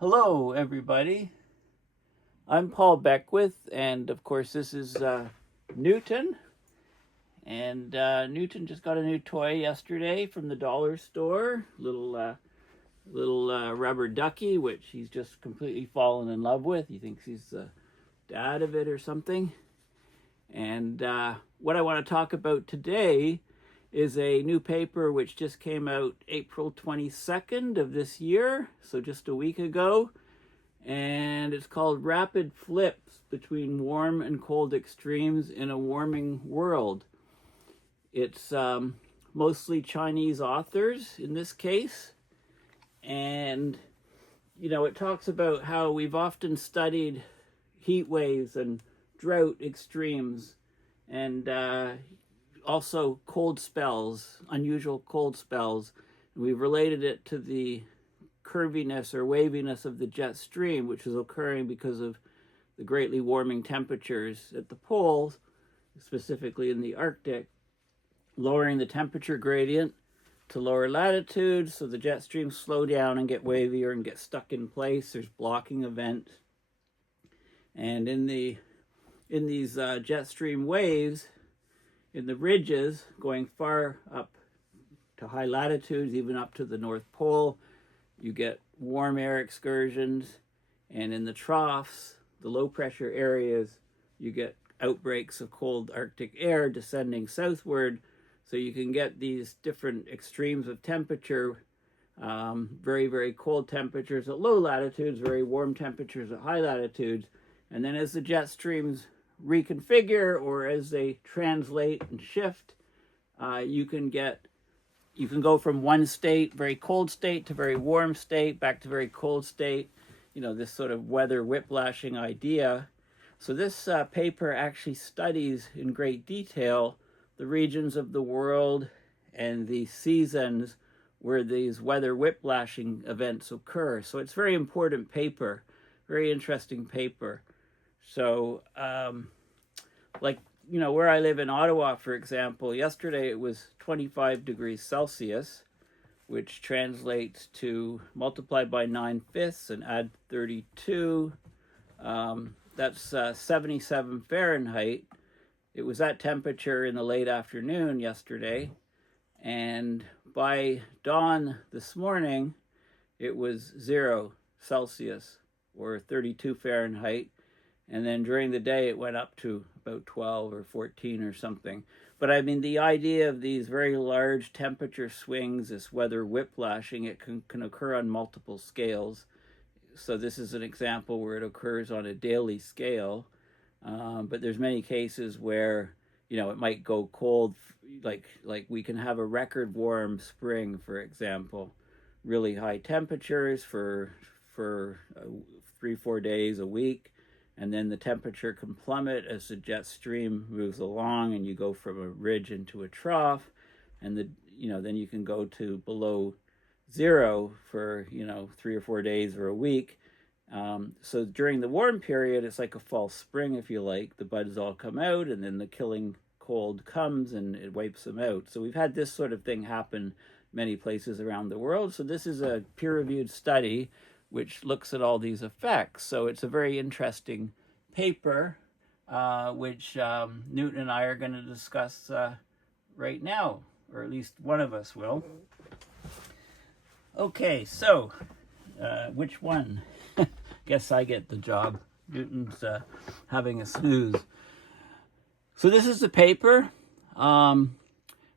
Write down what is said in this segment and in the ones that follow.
Hello, everybody. I'm Paul Beckwith, and of course, this is Newton. And Newton just got a new toy yesterday from the dollar store, little rubber ducky, which he's just completely fallen in love with. He thinks he's the dad of it or something. And what I want to talk about today is a new paper which just came out April 22nd of this year, so just a week ago. And it's called Rapid Flips Between Warm and Cold Extremes in a Warming World. It's mostly Chinese authors in this case. And, it talks about how we've often studied heat waves and drought extremes and also cold spells, unusual cold spells. And we've related it to the curviness or waviness of the jet stream, which is occurring because of the greatly warming temperatures at the poles, specifically in the Arctic, lowering the temperature gradient to lower latitudes, so the jet streams slow down and get wavier and get stuck in place. There's blocking events. And in these jet stream waves, in the ridges going far up to high latitudes, even up to the North Pole, you get warm air excursions. And in the troughs, the low pressure areas, you get outbreaks of cold Arctic air descending southward. So you can get these different extremes of temperature, very, very cold temperatures at low latitudes, very warm temperatures at high latitudes. And then as the jet streams reconfigure or as they translate and shift, you can go from one state, very cold state, to very warm state, back to very cold state, this sort of weather whiplashing idea. So this paper actually studies in great detail the regions of the world and the seasons where these weather whiplashing events occur. So it's a very important paper, very interesting paper. So, where I live in Ottawa, for example, yesterday it was 25 degrees Celsius, which translates to multiply by 9/5 and add 32. That's 77 Fahrenheit. It was that temperature in the late afternoon yesterday. And by dawn this morning, it was 0 Celsius or 32 Fahrenheit. And then during the day, it went up to about 12 or 14 or something. But I mean, the idea of these very large temperature swings, this weather whiplashing, it can occur on multiple scales. So this is an example where it occurs on a daily scale. But there's many cases where, it might go cold, like we can have a record warm spring, for example, really high temperatures for 3-4 days a week. And then the temperature can plummet as the jet stream moves along and you go from a ridge into a trough. And then you can go to below 0 for, 3 or 4 days or a week. So during the warm period, it's like a false spring, if you like. The buds all come out and then the killing cold comes and it wipes them out. So we've had this sort of thing happen many places around the world. So this is a peer-reviewed study which looks at all these effects. So it's a very interesting paper, which Newton and I are going to discuss right now, or at least one of us will. Okay, so which one? Guess I get the job. Newton's having a snooze. So this is the paper.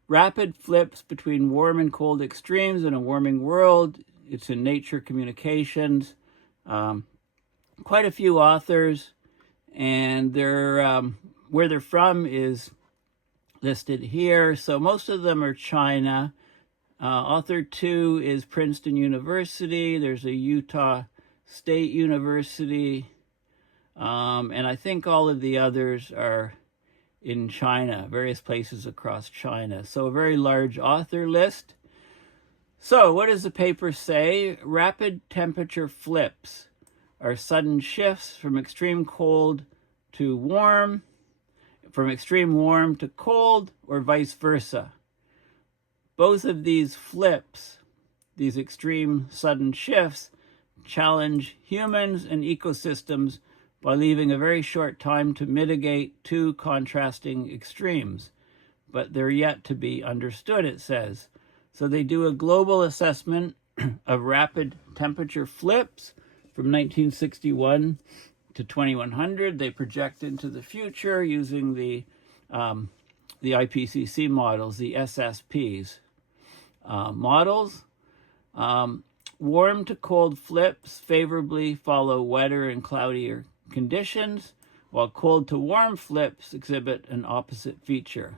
Rapid Flips Between Warm and Cold Extremes in a Warming World. It's in Nature Communications. Quite a few authors, and where they're from is listed here. So most of them are China. Author 2 is Princeton University. There's a Utah State University. And I think all of the others are in China, various places across China. So a very large author list. So what does the paper say? Rapid temperature flips are sudden shifts from extreme cold to warm, from extreme warm to cold, or vice versa. Both of these flips, these extreme sudden shifts, challenge humans and ecosystems by leaving a very short time to mitigate two contrasting extremes. But they're yet to be understood, it says. So they do a global assessment of rapid temperature flips from 1961 to 2100. They project into the future using the IPCC models, the SSPs models. Warm to cold flips favorably follow wetter and cloudier conditions, while cold to warm flips exhibit an opposite feature.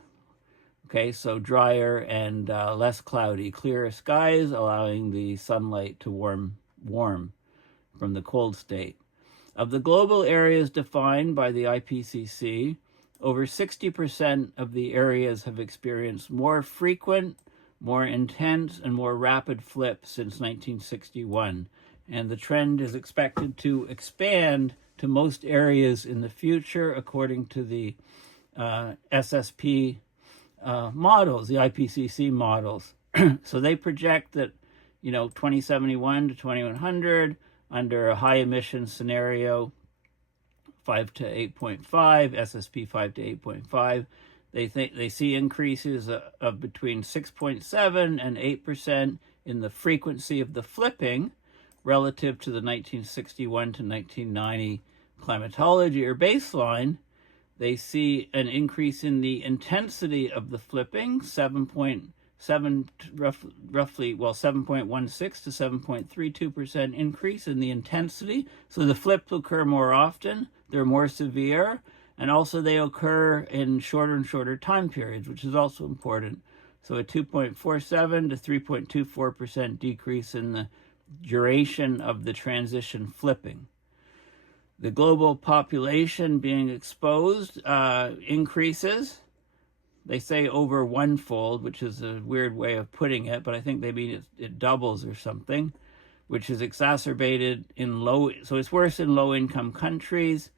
Okay, so drier and less cloudy, clearer skies, allowing the sunlight to warm from the cold state. Of the global areas defined by the IPCC, over 60% of the areas have experienced more frequent, more intense, and more rapid flips since 1961. And the trend is expected to expand to most areas in the future, according to the SSP models, the IPCC models. So they project that, 2071 to 2100, under a high emission scenario, 5 to 8.5, SSP 5 to 8.5, they see increases of between 6.7 and 8% in the frequency of the flipping relative to the 1961 to 1990 climatology or baseline. They see an increase in the intensity of the flipping, 7.16 to 7.32% increase in the intensity. So the flips occur more often, they're more severe, and also they occur in shorter and shorter time periods, which is also important. So a 2.47 to 3.24% decrease in the duration of the transition flipping. The global population being exposed increases. They say over one-fold, which is a weird way of putting it, but I think they mean it doubles or something, which is exacerbated so it's worse in low-income countries,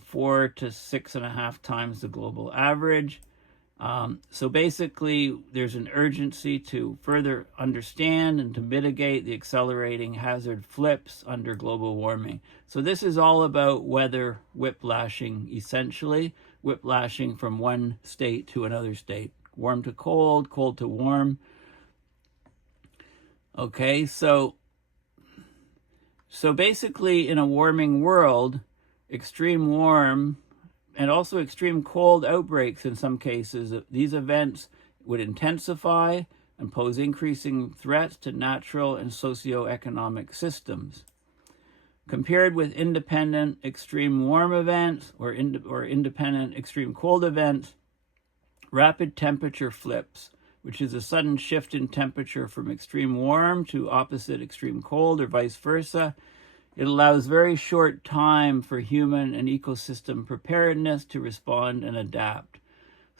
4 to 6.5 times the global average. So basically, there's an urgency to further understand and to mitigate the accelerating hazard flips under global warming. So this is all about weather whiplashing, essentially, whiplashing from one state to another state, warm to cold, cold to warm. Okay, so basically in a warming world, extreme warm and also extreme cold outbreaks in some cases, these events would intensify and pose increasing threats to natural and socioeconomic systems. Compared with independent extreme warm events or independent extreme cold events, rapid temperature flips, which is a sudden shift in temperature from extreme warm to opposite extreme cold or vice versa, it allows very short time for human and ecosystem preparedness to respond and adapt.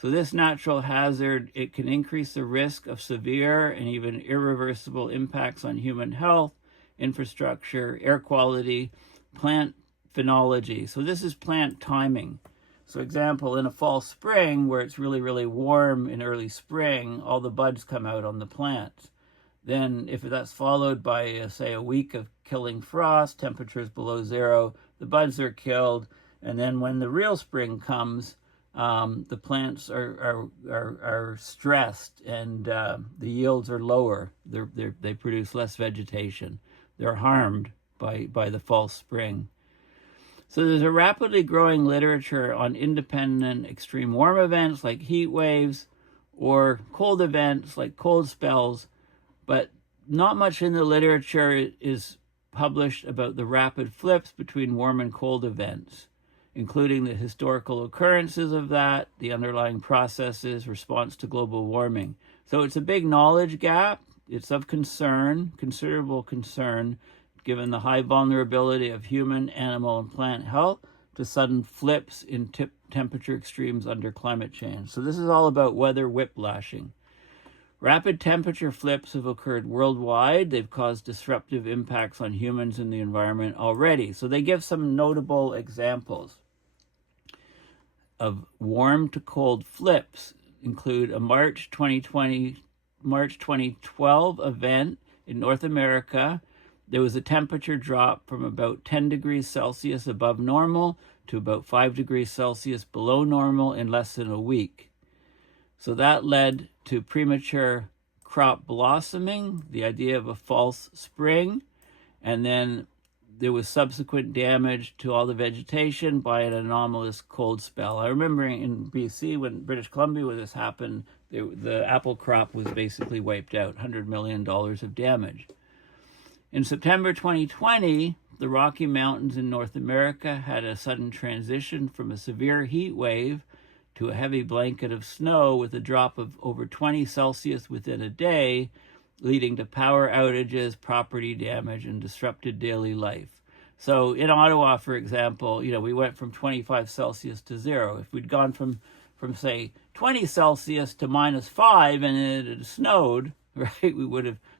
So this natural hazard, it can increase the risk of severe and even irreversible impacts on human health, infrastructure, air quality, plant phenology. So this is plant timing. So example, in a fall spring where it's really, really warm in early spring, all the buds come out on the plants. Then if that's followed by, say, a week of killing frost, temperatures below zero, the buds are killed. And then when the real spring comes, the plants are stressed and the yields are lower. They produce less vegetation. They're harmed by the false spring. So there's a rapidly growing literature on independent extreme warm events like heat waves or cold events like cold spells, but not much in the literature is published about the rapid flips between warm and cold events, including the historical occurrences of that, the underlying processes, response to global warming. So it's a big knowledge gap. It's of concern, considerable concern, given the high vulnerability of human, animal, and plant health to sudden flips in temperature extremes under climate change. So this is all about weather whiplashing. Rapid temperature flips have occurred worldwide. They've caused disruptive impacts on humans and the environment already. So they give some notable examples of warm to cold flips, include a March 2012 event in North America there was a temperature drop from about 10 degrees Celsius above normal to about 5 degrees Celsius below normal in less than a week. So that led to premature crop blossoming, the idea of a false spring, and then there was subsequent damage to all the vegetation by an anomalous cold spell. I remember in BC, when British Columbia, when this happened, the apple crop was basically wiped out, $100 million of damage. In September 2020, the Rocky Mountains in North America had a sudden transition from a severe heat wave to a heavy blanket of snow with a drop of over 20 Celsius within a day, leading to power outages, property damage, and disrupted daily life. So in Ottawa, for example, we went from 25 Celsius to 0. If we'd gone from say 20 Celsius to -5 and it had snowed, right,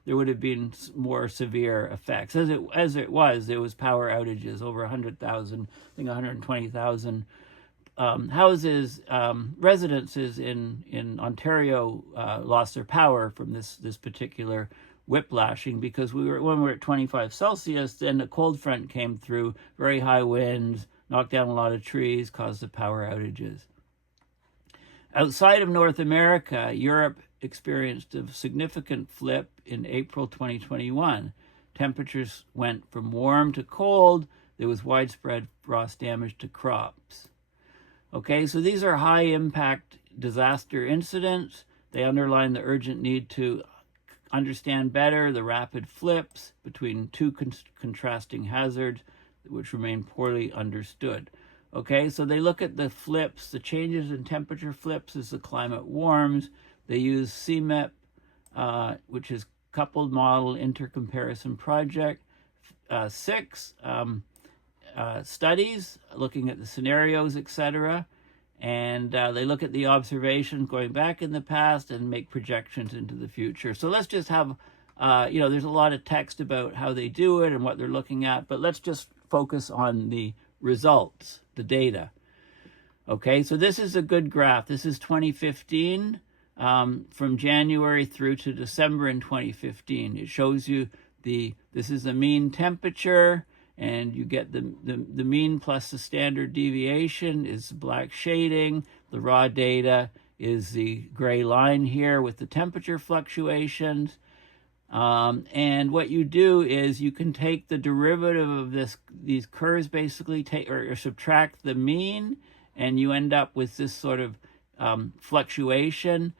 there would have been more severe effects. As it was, there was power outages, over 100,000, I think 120,000 houses, residences in Ontario lost their power from this particular whiplashing, because when we were at 25 Celsius, then a cold front came through, very high winds, knocked down a lot of trees, caused the power outages. Outside of North America, Europe experienced a significant flip in April 2021. Temperatures went from warm to cold. There was widespread frost damage to crops. Okay, so these are high impact disaster incidents. They underline the urgent need to understand better the rapid flips between two contrasting hazards which remain poorly understood. Okay, so they look at the flips, the changes in temperature flips as the climate warms. They use CMIP, which is Coupled Model Intercomparison Project, 6 studies looking at the scenarios, etc. And they look at the observations going back in the past and make projections into the future. So let's just have, there's a lot of text about how they do it and what they're looking at, but let's just focus on the results, the data. Okay, so this is a good graph. This is 2015, from January through to December in 2015. It shows you this is the mean temperature, and you get the mean plus the standard deviation is black shading. The raw data is the gray line here with the temperature fluctuations. And what you do is you can take the derivative of these curves, basically take or subtract the mean, and you end up with this sort of fluctuation.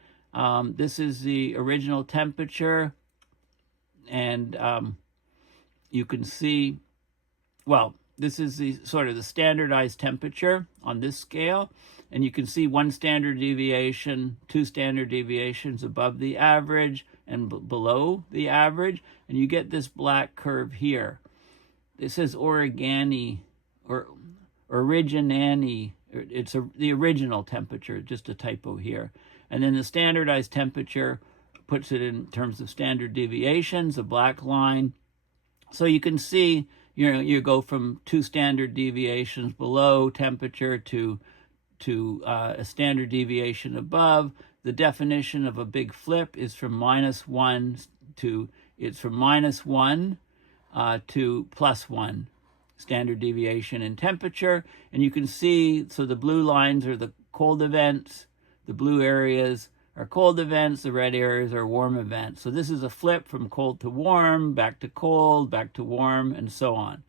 This is the original temperature, and you can see, well, this is the sort of the standardized temperature on this scale, and you can see one standard deviation, two standard deviations above the average and below the average, and you get this black curve here. This is Originani. It's the original temperature, just a typo here. And then the standardized temperature puts it in terms of standard deviations, a black line. So you can see, you go from two standard deviations below temperature to a standard deviation above. The definition of a big flip is from -1 to +1 standard deviation in temperature. And you can see, so the blue lines are the cold events, the blue areas are cold events, the red areas are warm events. So this is a flip from cold to warm, back to cold, back to warm, and so on.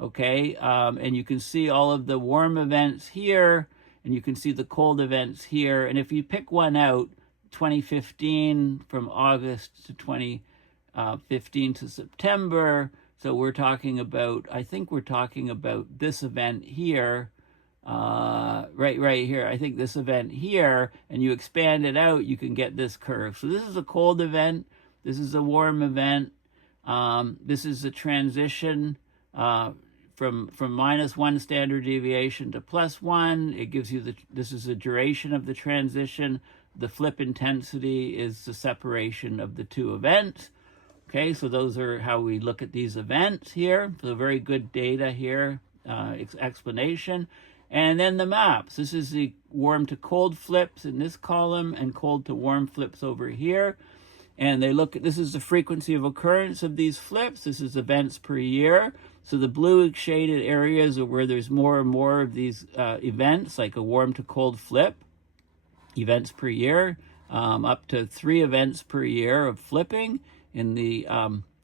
Okay, and you can see all of the warm events here, and you can see the cold events here. And if you pick one out, 2015 from August to 2015 to September, so we're talking about, I think we're talking about this event here, right here. I think this event here, and you expand it out, you can get this curve. So this is a cold event. This is a warm event. This is a transition from -1 standard deviation to +1. It gives you this is the duration of the transition. The flip intensity is the separation of the two events. Okay, so those are how we look at these events here. So very good data here, explanation. And then the maps. This is the warm to cold flips in this column and cold to warm flips over here. and they look at, this is the frequency of occurrence of these flips. This is events per year. So the blue shaded areas are where there's more and more of these events, like a warm to cold flip, events per year, up to 3 events per year of flipping in the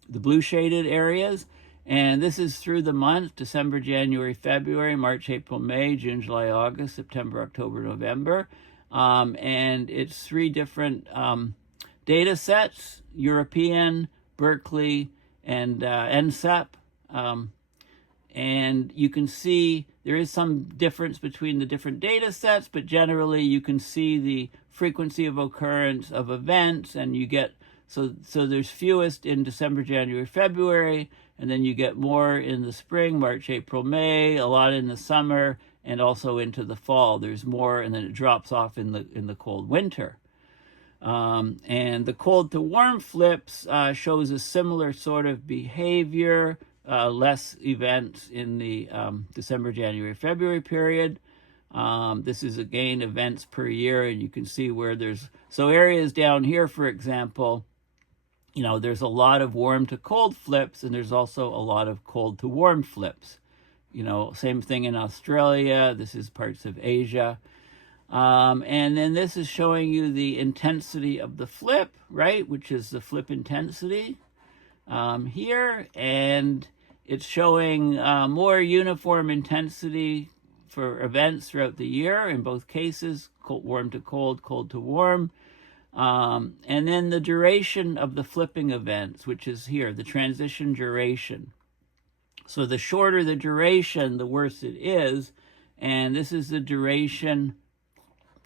blue shaded areas. And this is through the month: December, January, February, March, April, May, June, July, August, September, October, November. And it's 3 different data sets: European, Berkeley, and NCEP. And you can see there is some difference between the different data sets, but generally you can see the frequency of occurrence of events, and you get, so there's fewest in December, January, February, and then you get more in the spring, March, April, May, a lot in the summer, and also into the fall. There's more, and then it drops off in the cold winter. And the cold to warm flips shows a similar sort of behavior, less events in the December, January, February period. This is again events per year, and you can see where there's, so areas down here, for example, you know, there's a lot of warm to cold flips, and there's also a lot of cold to warm flips. You know, same thing in Australia. This is parts of Asia. And then this is showing you the intensity of the flip, right, which is the flip intensity here. And it's showing more uniform intensity for events throughout the year in both cases, warm to cold, cold to warm. And then the duration of the flipping events, which is here, the transition duration. So the shorter the duration, the worse it is. And this is the duration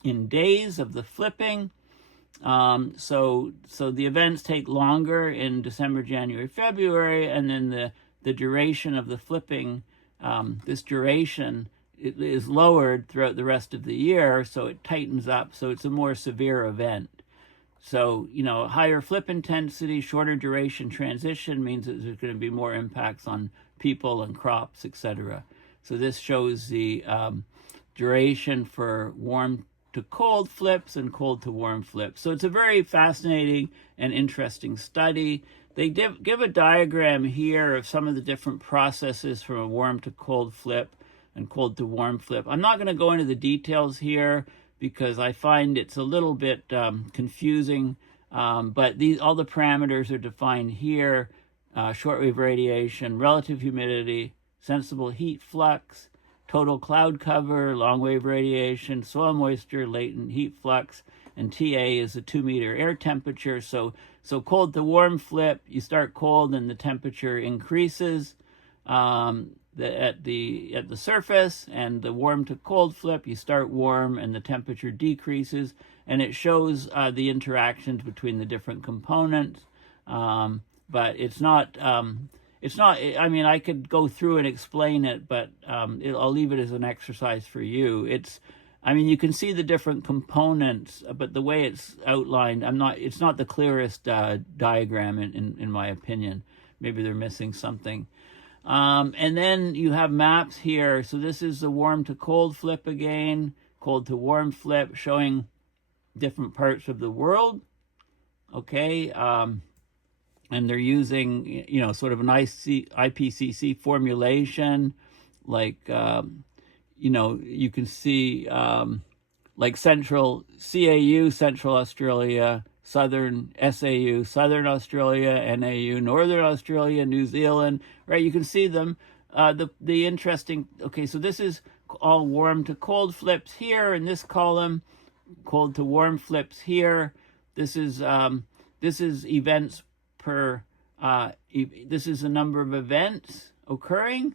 in days of the flipping. So the events take longer in December, January, February, and then the duration of the flipping, this duration, it is lowered throughout the rest of the year, so it tightens up, so it's a more severe event. So, you know, higher flip intensity, shorter duration transition means that there's going to be more impacts on people and crops, etc. So this shows the duration for warm to cold flips and cold to warm flips. So it's a very fascinating and interesting study. They give a diagram here of some of the different processes from a warm to cold flip and cold to warm flip. I'm not going to go into the details here because I find it's a little bit confusing, but all the parameters are defined here: shortwave radiation, relative humidity, sensible heat flux, total cloud cover, long wave radiation, soil moisture, latent heat flux, and TA is a 2-meter air temperature. So cold to warm flip, you start cold and the temperature increases at the surface, and the warm to cold flip, you start warm and the temperature decreases, and it shows the interactions between the different components. But it's not, I mean, I could go through and explain it, but I'll leave it as an exercise for you. I mean, you can see the different components, but the way it's outlined, it's not the clearest diagram in my opinion. Maybe they're missing something. And then you have maps here. So this is the warm to cold flip again, cold to warm flip, showing different parts of the world. Okay. And they're using, you know, sort of an IPCC formulation, like, you know, you can see like Central CAU, Central Australia, Southern SAU, Southern Australia, NAU, Northern Australia, New Zealand, right? You can see them. The interesting, okay, so this is all warm to cold flips here in this column, cold to warm flips here. This is events per, this is the number of events occurring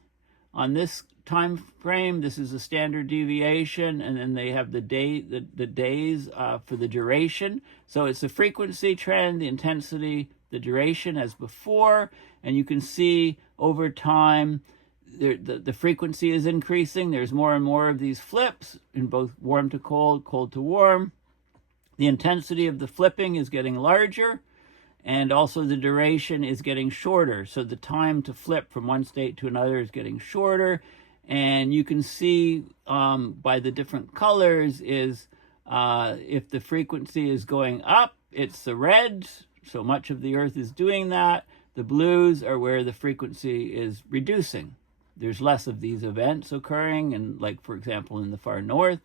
on this time frame. This is a standard deviation, and then they have the days for the duration. So it's the frequency trend, the intensity, the duration as before, and you can see over time the frequency is increasing. There's more and more of these flips in both warm to cold, cold to warm. The intensity of the flipping is getting larger, and also the duration is getting shorter. So the time to flip from one state to another is getting shorter. And you can see by the different colors is if the frequency is going up, it's the reds, So much of the Earth is doing that. The blues are where the frequency is reducing. There's less of these events occurring, and like, for example, in the far north,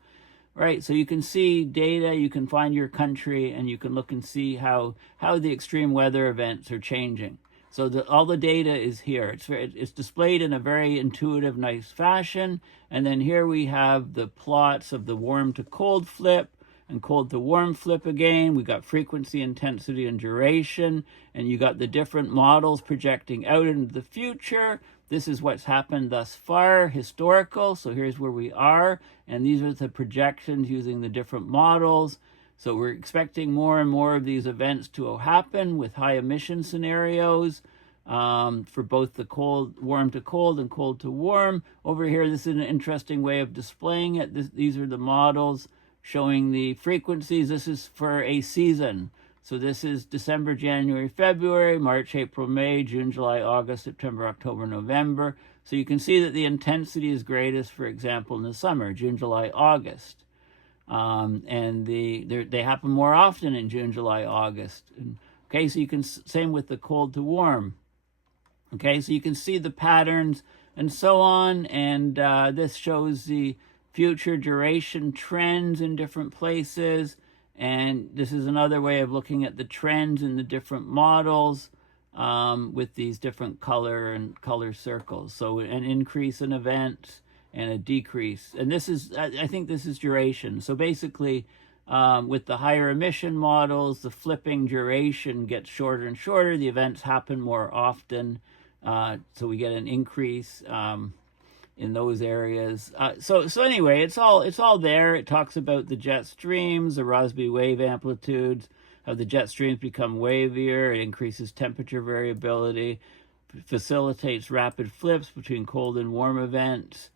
right? So you can see data, you can find your country, and you can look and see how the extreme weather events are changing. So all the data is here. It's displayed in a very intuitive, nice fashion. And then here we have the plots of the warm to cold flip and cold to warm flip again. We got frequency, intensity, and duration. And you got the different models projecting out into the future. This is what's happened thus far, historical. So here's where we are. And these are the projections using the different models. So we're expecting more and more of these events to happen with high emission scenarios for both the warm to cold and cold to warm. Over here, this is an interesting way of displaying it. These are the models showing the frequencies. This is for a season. So this is December, January, February, March, April, May, June, July, August, September, October, November. So you can see that the intensity is greatest, for example, in the summer, June, July, August. And they happen more often in June, July, August. Okay, so you can, same with the cold to warm. Okay, so you can see the patterns and so on. And this shows the future duration trends in different places. And this is another way of looking at the trends in the different models with these different color circles. So an increase in events and a decrease. And this is, I think this is duration. So basically, with the higher emission models, the flipping duration gets shorter and shorter. The events happen more often. So we get an increase in those areas. So anyway, it's all there. It talks about the jet streams, the Rossby wave amplitudes, how the jet streams become wavier. It increases temperature variability, facilitates rapid flips between cold and warm events.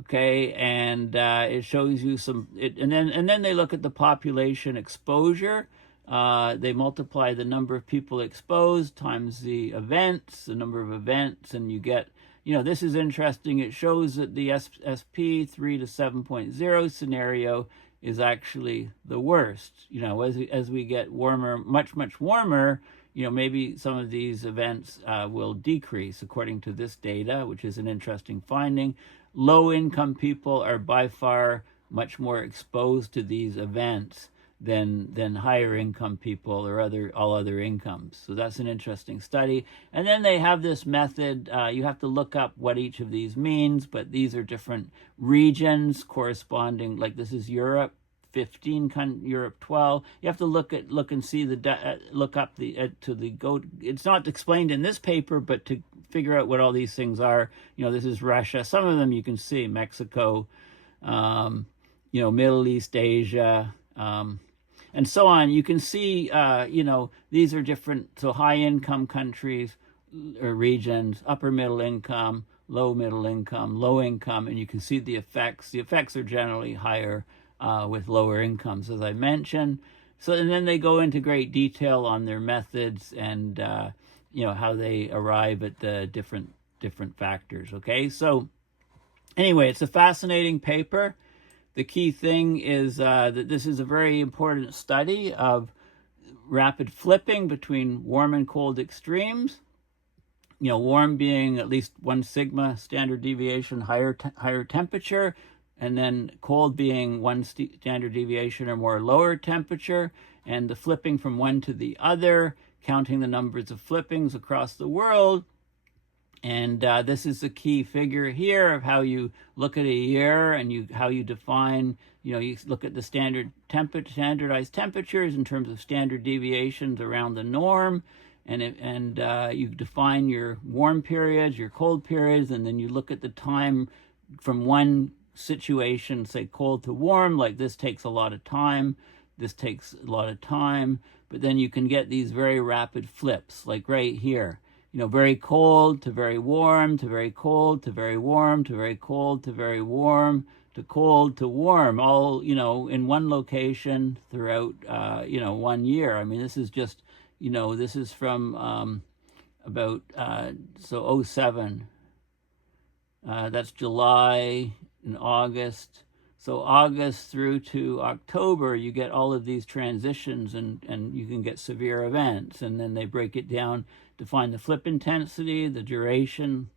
Okay, and it shows you and then they look at the population exposure. They multiply the number of people exposed times the events, the number of events, and you get, this is interesting. It shows that the SP 3 to 7.0 scenario is actually the worst. As we get warmer, much warmer, maybe some of these events will decrease according to this data, which is an interesting finding. Low-income people are by far much more exposed to these events than higher income people or all other incomes. So that's an interesting study. And then they have this method. You have to look up what each of these means, but these are different regions corresponding. Like this is Europe 15, Europe 12. You have to look and see look up it's not explained in this paper, but to figure out what all these things are. This is Russia. Some of them you can see, Mexico, Middle East, Asia, and so on. You can see, these are different. So high income countries or regions, upper middle income, low middle income, low income, and you can see the effects. The effects are generally higher with lower incomes, as I mentioned. So, and then they go into great detail on their methods and, how they arrive at the different factors. Okay, so anyway, it's a fascinating paper. The key thing is that this is a very important study of rapid flipping between warm and cold extremes. Warm being at least 1 sigma standard deviation higher temperature, and then cold being 1 standard deviation or more lower temperature, and the flipping from one to the other, counting the numbers of flippings across the world. And this is the key figure here of how you look at a year and how you define, you look at the standardized temperatures in terms of standard deviations around the norm, and you define your warm periods, your cold periods, and then you look at the time from one situation, say cold to warm. Like this takes a lot of time, this takes a lot of time, but then you can get these very rapid flips, like right here. Very cold to very warm, to very cold, to very warm, to very cold, to very warm, to cold, to warm, all, in one location throughout, 1 year. I mean, this is just, this is from about, 07. That's July and August, So August through to October, you get all of these transitions, and you can get severe events. And then they break it down to find the flip intensity, the duration,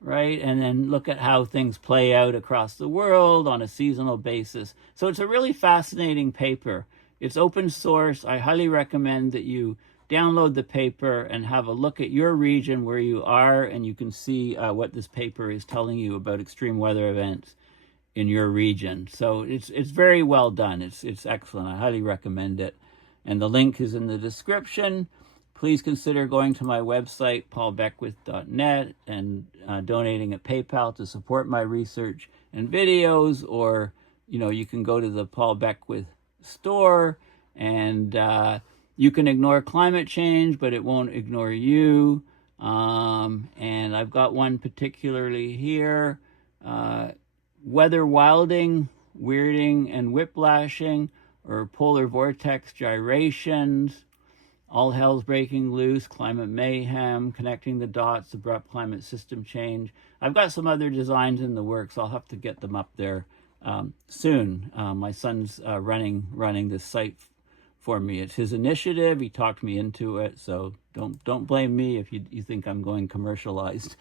right? And then look at how things play out across the world on a seasonal basis. So it's a really fascinating paper. It's open source. I highly recommend that you download the paper and have a look at your region where you are, and you can see what this paper is telling you about extreme weather events in your region. So it's very well done. It's excellent. I highly recommend it. And the link is in the description. Please consider going to my website, paulbeckwith.net, and donating at PayPal to support my research and videos. Or, you can go to the Paul Beckwith store, and you can ignore climate change, but it won't ignore you. And I've got one particularly here. Weather wilding, weirding, and whiplashing, or polar vortex gyrations, all hell's breaking loose, climate mayhem, connecting the dots, abrupt climate system change. I've got some other designs in the works. I'll have to get them up there soon. My son's running this site for me. It's his initiative. He talked me into it, so don't blame me if you think I'm going commercialized.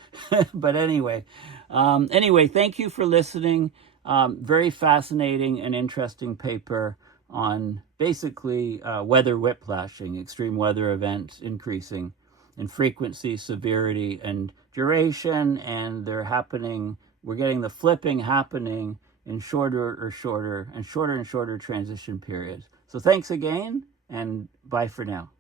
But anyway, thank you for listening. Very fascinating and interesting paper on basically weather whiplashing, extreme weather events increasing in frequency, severity, and duration, and they're happening. We're getting the flipping happening in shorter and shorter transition periods. So thanks again, and bye for now.